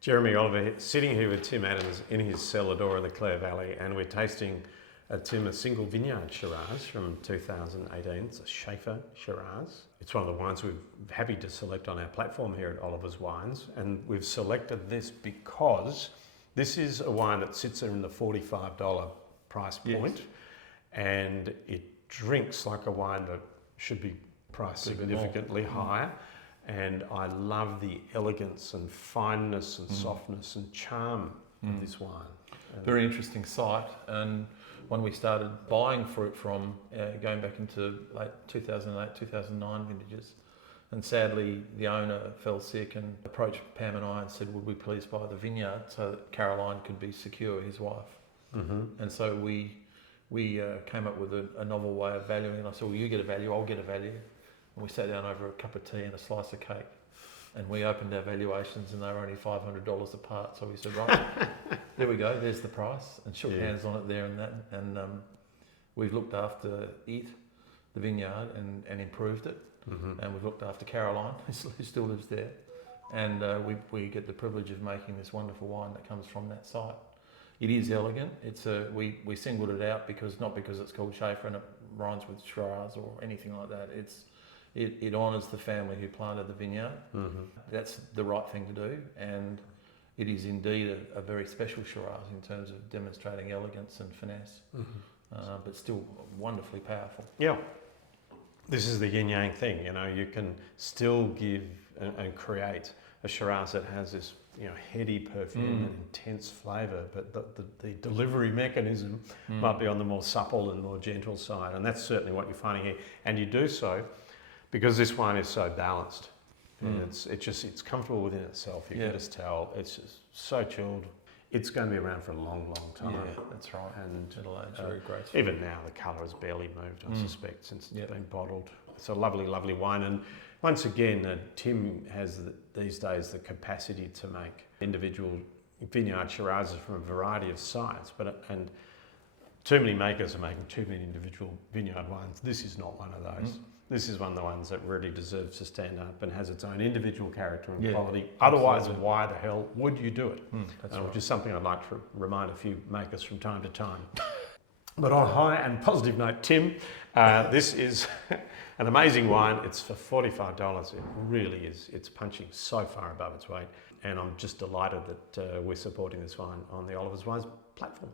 Jeremy Oliver sitting here with Tim Adams in his cellar door in the Clare Valley, and we're tasting a single vineyard Shiraz from 2018. It's a Schaefer Shiraz. It's one of the wines we're happy to select on our platform here at Oliver's Wines, and we've selected this because this is a wine that sits in the $45 price point, yes, and it drinks like a wine that should be priced significantly higher. And I love the elegance and fineness and softness and charm of this wine. Very interesting site, and when we started buying fruit from, going back into late 2008, 2009 vintages, and sadly the owner fell sick and approached Pam and I and said, would we please buy the vineyard so that Caroline could be secure, his wife. And so we came up with a novel way of valuing, and I said, well, you get a value, I'll get a value. And we sat down over a cup of tea and a slice of cake, and we opened our valuations and they were only $500 apart. So we said, right, there we go, there's the price, and shook hands on it there and that. And we've looked after it, the vineyard, and improved it. And we've looked after Caroline, who still lives there. And we get the privilege of making this wonderful wine that comes from that site. It is elegant. It's we singled it out not because it's called Schaefer and it rhymes with Shiraz or anything like that. It honours the family who planted the vineyard. That's the right thing to do, and it is indeed a very special Shiraz in terms of demonstrating elegance and finesse, but still wonderfully powerful. Yeah, this is the yin-yang thing, you know, you can still give and create a Shiraz that has this, you know, heady perfume and intense flavour, but the delivery mechanism might be on the more supple and more gentle side, and that's certainly what you're finding here, and you do so because this wine is so balanced. And it's comfortable within itself. You can just tell it's just so chilled. It's going to be around for a long, long time. Yeah, that's right. And it'll age very gracefully. Even now, the colour has barely moved, I suspect, since it's been bottled. It's a lovely, lovely wine. And once again, Tim has these days the capacity to make individual vineyard Shirazes from a variety of sites. And too many makers are making too many individual vineyard wines. This is not one of those. This is one of the ones that really deserves to stand up and has its own individual character and quality. Otherwise, why the hell would you do it? Which is something I'd like to remind a few makers from time to time. But on a high and positive note, Tim, this is an amazing wine. It's for $45. It really is. It's punching so far above its weight. And I'm just delighted that we're supporting this wine on the Oliver's Wines platform.